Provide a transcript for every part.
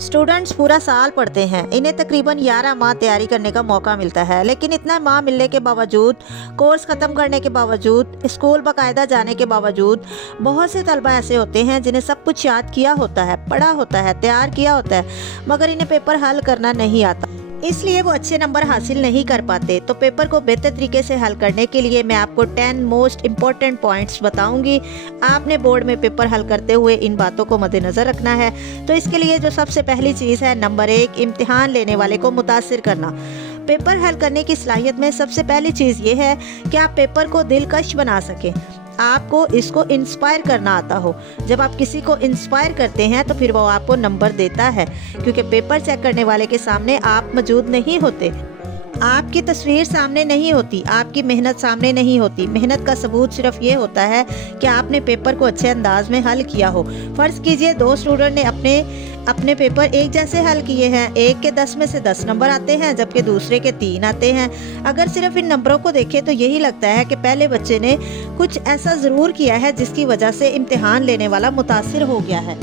Students पूरा साल पढ़ते हैं, इन्हें तकरीबन 11 माह तैयारी करने का मौका मिलता है, लेकिन इतना माह मिलने के बावजूद, कोर्स ख़त्म करने के बावजूद, स्कूल बाकायदा जाने के बावजूद, बहुत से तलबा ऐसे होते हैं जिन्हें सब कुछ याद किया होता है, पढ़ा होता है, तैयार किया होता है, मगर इन्हें पेपर हल करना नहीं आता, इसलिए वो अच्छे नंबर हासिल नहीं कर पाते। तो पेपर को बेहतर तरीके से हल करने के लिए मैं आपको 10 मोस्ट इम्पॉर्टेंट पॉइंट्स बताऊंगी। आपने बोर्ड में पेपर हल करते हुए इन बातों को मद्देनज़र रखना है। तो इसके लिए जो सबसे पहली चीज़ है, नंबर 1, इम्तिहान लेने वाले को मुतासिर करना। पेपर हल करने की सलाहियत में सबसे पहली चीज़ ये है कि आप पेपर को दिलकश बना सकें, आपको इसको इंस्पायर करना आता हो। जब आप किसी को इंस्पायर करते हैं तो फिर वो आपको नंबर देता है, क्योंकि पेपर चेक करने वाले के सामने आप मौजूद नहीं होते, आपकी तस्वीर सामने नहीं होती, आपकी मेहनत सामने नहीं होती। मेहनत का सबूत सिर्फ ये होता है कि आपने पेपर को अच्छे अंदाज में हल किया हो। फ़र्ज़ कीजिए 2 स्टूडेंट ने अपने पेपर एक जैसे हल किए हैं, एक के 10 में से 10 नंबर आते हैं जबकि दूसरे के 3 आते हैं। अगर सिर्फ इन नंबरों को देखें तो यही लगता है कि पहले बच्चे ने कुछ ऐसा ज़रूर किया है जिसकी वजह से इम्तिहान लेने वाला मुतासिर हो गया है।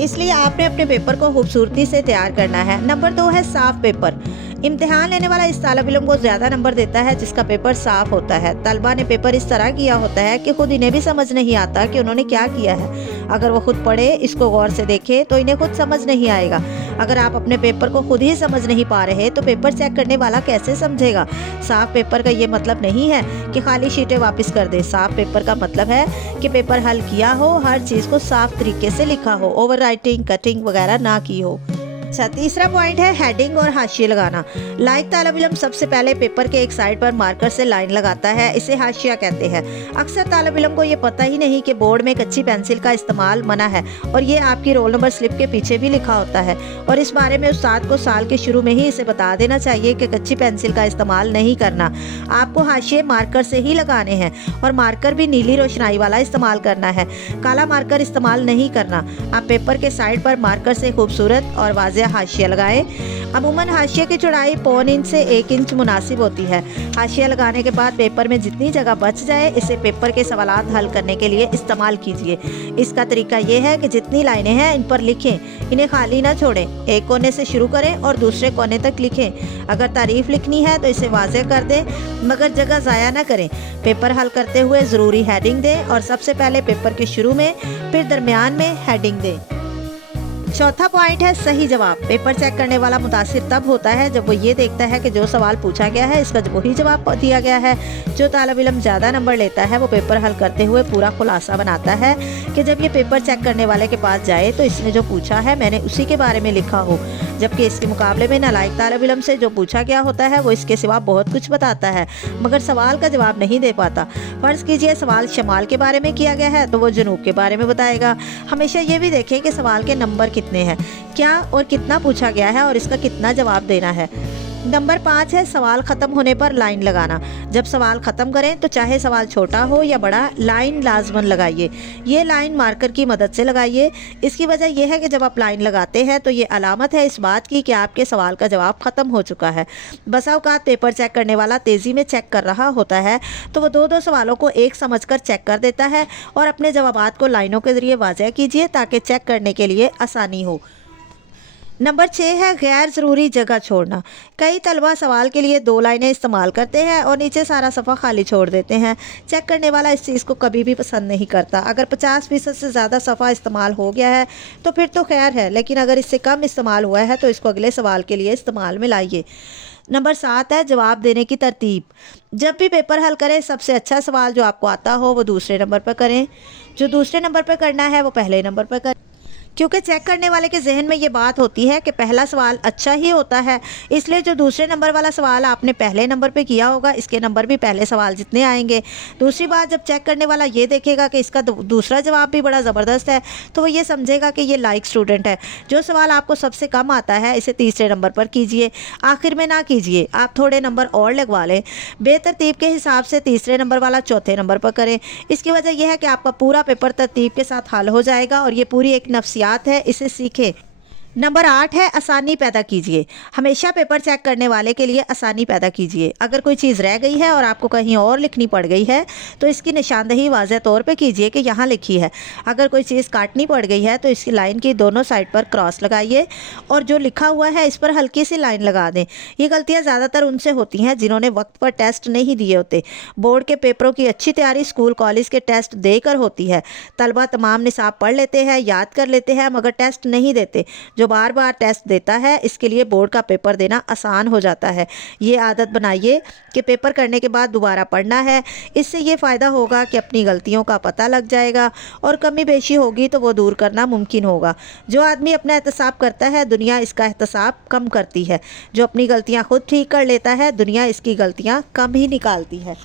इसलिए आपने अपने पेपर को खूबसूरती से तैयार करना है। नंबर 2 है साफ़ पेपर। इम्तिहान लेने वाला इस तालिब इल्म को ज़्यादा नंबर देता है जिसका पेपर साफ़ होता है। तलबा ने पेपर इस तरह किया होता है कि खुद इन्हें भी समझ नहीं आता कि उन्होंने क्या किया है। अगर वो खुद पढ़े, इसको गौर से देखे तो इन्हें खुद समझ नहीं आएगा। अगर आप अपने पेपर को खुद ही समझ नहीं पा रहे तो पेपर चेक करने वाला कैसे समझेगा। साफ़ पेपर का ये मतलब नहीं है कि खाली शीटें वापस कर दे। साफ़ पेपर का मतलब है कि पेपर हल किया हो, हर चीज़ को साफ़ तरीके से लिखा हो, ओवर राइटिंग, कटिंग वगैरह ना की हो। अच्छा, तीसरा पॉइंट है हेडिंग और हाशिए लगाना। लाइक तालिब इल्म सबसे पहले पेपर के एक साइड पर मार्कर से लाइन लगाता है, इसे हाशिया कहते हैं। अक्सर तालिब इल्म को ये पता ही नहीं कि बोर्ड में कच्ची पेंसिल का इस्तेमाल मना है, और ये आपकी रोल नंबर स्लिप के पीछे भी लिखा होता है। और इस बारे में उस्ताद को साल के शुरू में ही इसे बता देना चाहिए कि कच्ची पेंसिल का इस्तेमाल नहीं करना, आपको हाशिए मार्कर से ही लगाने हैं, और मार्कर भी नीली रोशनाई वाला इस्तेमाल करना है, काला मार्कर इस्तेमाल नहीं करना। आप पेपर के साइड पर मार्कर से खूबसूरत और वाज़ेह हाशिया लगाएं। अमूमन हाशिया की चौड़ाई 1.25 इंच से 1 इंच मुनासिब होती है। हाशिया लगाने के बाद पेपर में जितनी जगह बच जाए इसे पेपर के सवालात हल करने के लिए इस्तेमाल कीजिए। इसका तरीका ये है कि जितनी लाइनें हैं इन पर लिखें, इन्हें खाली ना छोड़ें। एक कोने से शुरू करें और दूसरे कोने तक लिखें। अगर तारीफ लिखनी है तो इसे वाज़ेह कर दें, मगर जगह ज़ाया ना करें। पेपर हल करते हुए ज़रूरी हेडिंग दें, और सबसे पहले पेपर के शुरू में, फिर दरमियान में हेडिंग दें। चौथा पॉइंट है सही जवाब। पेपर चेक करने वाला मुतासिर तब होता है जब वो ये देखता है कि जो सवाल पूछा गया है इसका वही जवाब दिया गया है। जो तालिब इल्म ज़्यादा नंबर लेता है वो पेपर हल करते हुए पूरा खुलासा बनाता है कि जब ये पेपर चेक करने वाले के पास जाए तो इसने जो पूछा है मैंने उसी के बारे में लिखा हो, जबकि इसके मुकाबले में नालायक तालिब इल्म से जो पूछा गया होता है वो इसके सिवा बहुत कुछ बताता है मगर सवाल का जवाब नहीं दे पाता। फ़र्ज़ कीजिए सवाल शमाल के बारे में किया गया है तो वो जनूब के बारे में बताएगा। हमेशा ये भी देखें कि सवाल के नंबर कितने हैं, क्या और कितना पूछा गया है और इसका कितना जवाब देना है। नंबर 5 है सवाल ख़त्म होने पर लाइन लगाना। जब सवाल ख़त्म करें तो चाहे सवाल छोटा हो या बड़ा, लाइन लाजमन लगाइए। ये लाइन मार्कर की मदद से लगाइए। इसकी वजह यह है कि जब आप लाइन लगाते हैं तो ये अलामत है इस बात की कि आपके सवाल का जवाब ख़त्म हो चुका है। बसा औक़ात पेपर चेक करने वाला तेज़ी में चेक कर रहा होता है तो वो दो सवालों को एक समझकर चेक कर देता है, और अपने जवाबात को लाइनों के ज़रिए वाज़ेह कीजिए ताकि चेक करने के लिए आसानी हो। नंबर 6 है गैर ज़रूरी जगह छोड़ना। कई तलबा सवाल के लिए 2 लाइनें इस्तेमाल करते हैं और नीचे सारा सफ़ा खाली छोड़ देते हैं। चेक करने वाला इस चीज़ को कभी भी पसंद नहीं करता। अगर 50% से ज़्यादा सफ़ा इस्तेमाल हो गया है तो फिर तो खैर है, लेकिन अगर इससे कम इस्तेमाल हुआ है तो इसको अगले सवाल के लिए इस्तेमाल में लाइए। नंबर 7 है जवाब देने की तरतीब। जब भी पेपर हल करें सबसे अच्छा सवाल जो आपको आता हो वो दूसरे नंबर पर करें, जो दूसरे नंबर पर करना है वो पहले नंबर पर करें, क्योंकि चेक करने वाले के जहन में ये बात होती है कि पहला सवाल अच्छा ही होता है, इसलिए जो दूसरे नंबर वाला सवाल आपने पहले नंबर पे किया होगा इसके नंबर भी पहले सवाल जितने आएंगे। दूसरी बात, जब चेक करने वाला ये देखेगा कि इसका दूसरा जवाब भी बड़ा ज़बरदस्त है तो वो ये समझेगा कि ये लाइक स्टूडेंट है। जो सवाल आपको सबसे कम आता है इसे तीसरे नंबर पर कीजिए, आखिर में ना कीजिए। आप थोड़े नंबर और लगवा लें। बेतरतीब के हिसाब से तीसरे नंबर वाला चौथे नंबर पर करें। इसकी वजह यह है कि आपका पूरा पेपर तरतीब के साथ हल हो जाएगा और ये पूरी एक नफ्सियात है, इसे सीखें। नंबर 8 है आसानी पैदा कीजिए। हमेशा पेपर चेक करने वाले के लिए आसानी पैदा कीजिए। अगर कोई चीज़ रह गई है और आपको कहीं और लिखनी पड़ गई है तो इसकी निशानदेही वाज़ेह तौर पे कीजिए कि यहाँ लिखी है। अगर कोई चीज़ काटनी पड़ गई है तो इसकी लाइन की दोनों साइड पर क्रॉस लगाइए और जो लिखा हुआ है इस पर हल्की सी लाइन लगा दें। ये गलतियाँ ज़्यादातर उनसे होती हैं जिन्होंने वक्त पर टेस्ट नहीं दिए होते। बोर्ड के पेपरों की अच्छी तैयारी स्कूल कॉलेज के टेस्ट देकर होती है। तलबा तमाम निसाब पढ़ लेते हैं, याद कर लेते हैं, मगर टेस्ट नहीं देते। जो बार बार टेस्ट देता है इसके लिए बोर्ड का पेपर देना आसान हो जाता है। ये आदत बनाइए कि पेपर करने के बाद दोबारा पढ़ना है। इससे ये फ़ायदा होगा कि अपनी गलतियों का पता लग जाएगा और कमी बेशी होगी तो वो दूर करना मुमकिन होगा। जो आदमी अपना एहतसाब करता है दुनिया इसका एहतसाब कम करती है। जो अपनी गलतियाँ खुद ठीक कर लेता है दुनिया इसकी गलतियाँ कम ही निकालती है।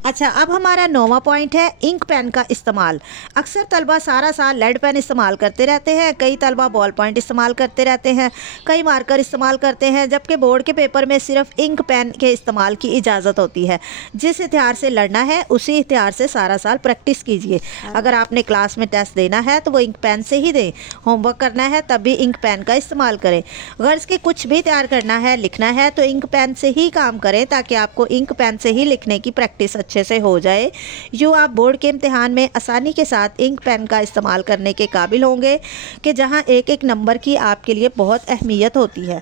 अच्छा, अब हमारा 9वां पॉइंट है इंक पेन का इस्तेमाल। अक्सर तलबा सारा साल लेड पेन इस्तेमाल करते रहते हैं, कई तलबा बॉल पॉइंट इस्तेमाल करते रहते हैं, कई मार्कर इस्तेमाल करते हैं, जबकि बोर्ड के पेपर में सिर्फ इंक पेन के इस्तेमाल की इजाज़त होती है। जिस हथियार से लड़ना है उसी हथियार से सारा साल प्रैक्टिस कीजिए। अगर आपने क्लास में टेस्ट देना है तो वो इंक पेन से ही दें। होमवर्क करना है तब भी इंक पेन का इस्तेमाल करें। गर्ज के कुछ भी तैयार करना है, लिखना है तो इंक पेन से ही काम करें ताकि आपको इंक पेन से ही लिखने की प्रैक्टिस अच्छे से हो जाए। यूँ आप बोर्ड के इम्तिहान में आसानी के साथ इंक पेन का इस्तेमाल करने के काबिल होंगे कि जहाँ एक एक नंबर की आपके लिए बहुत अहमियत होती है।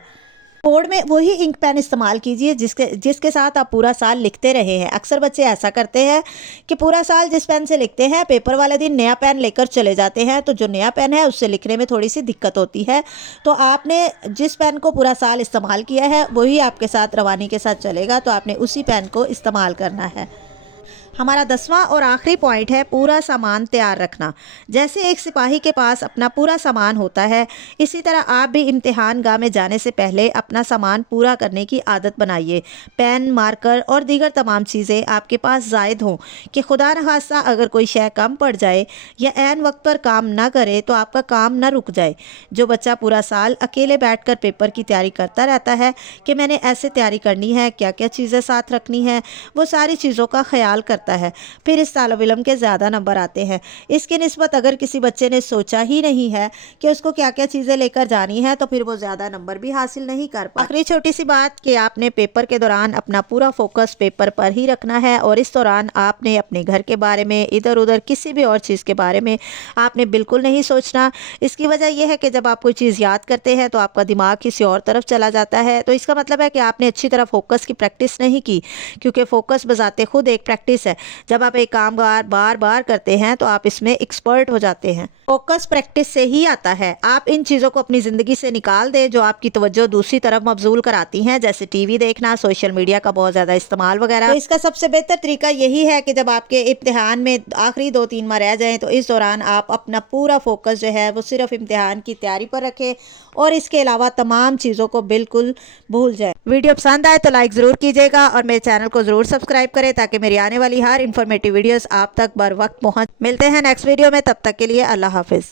बोर्ड में वही इंक पेन इस्तेमाल कीजिए जिसके साथ आप पूरा साल लिखते रहे हैं। अक्सर बच्चे ऐसा करते हैं कि पूरा साल जिस पेन से लिखते हैं पेपर वाले दिन नया पेन लेकर चले जाते हैं, तो जो नया पेन है उससे लिखने में थोड़ी सी दिक्कत होती है। तो आपने जिस पेन को पूरा साल इस्तेमाल किया है वही आपके साथ रवानी के साथ चलेगा, तो आपने उसी पेन को इस्तेमाल करना है। हमारा 10वां और आखिरी पॉइंट है पूरा सामान तैयार रखना। जैसे एक सिपाही के पास अपना पूरा सामान होता है, इसी तरह आप भी इम्तिहान गाह में जाने से पहले अपना सामान पूरा करने की आदत बनाइए। पेन, मार्कर और दीगर तमाम चीज़ें आपके पास ज़ायद हों कि खुदा न खास्ता अगर कोई शय कम पड़ जाए या ऐन वक्त पर काम ना करे तो आपका काम ना रुक जाए। जो बच्चा पूरा साल अकेले बैठकर पेपर की तैयारी करता रहता है कि मैंने ऐसे तैयारी करनी है, क्या क्या चीज़ें साथ रखनी है, वो सारी चीज़ों का ख्याल करता है, फिर इस तालिब इल्म के ज़्यादा नंबर आते हैं। इसकी निस्बत अगर किसी बच्चे ने सोचा ही नहीं है कि उसको क्या क्या चीज़ें लेकर जानी है तो फिर वो ज़्यादा नंबर भी हासिल नहीं कर पाता। आखिरी छोटी सी बात कि आपने पेपर के दौरान अपना पूरा फोकस पेपर पर ही रखना है और इस दौरान आपने अपने घर के बारे में, इधर उधर किसी भी और चीज़ के बारे में आपने बिल्कुल नहीं सोचना। इसकी वजह यह है कि जब आप कोई चीज़ याद करते हैं तो आपका दिमाग किसी और तरफ चला जाता है, तो इसका मतलब है कि आपने अच्छी तरह फोकस की प्रैक्टिस नहीं की, क्योंकि फोकस बजाते खुद एक प्रैक्टिस है। जब आप एक काम बार बार करते हैं तो आप इसमें एक्सपर्ट हो जाते हैं। फोकस प्रैक्टिस से ही आता है। आप इन चीज़ों को अपनी ज़िंदगी से निकाल दें जो आपकी तवज्जो दूसरी तरफ मबजूल कराती हैं, जैसे टीवी देखना, सोशल मीडिया का बहुत ज़्यादा इस्तेमाल वगैरह। तो इसका सबसे बेहतर तरीका यही है कि जब आपके इम्तिहान में आखिरी 2-3 माह रह जाएँ तो इस दौरान आप अपना पूरा फोकस जो है वो सिर्फ इम्तिहान की तैयारी पर रखें और इसके अलावा तमाम चीज़ों को बिल्कुल भूल जाए। वीडियो पसंद आए तो लाइक ज़रूर कीजिएगा और मेरे चैनल को ज़रूर सब्सक्राइब करें ताकि मेरी आने वाली हर इन्फॉर्मेटिव वीडियोस आप तक बर वक्त पहुँच। मिलते हैं नेक्स्ट वीडियो में, तब तक के लिए अल्लाह हाफिज़।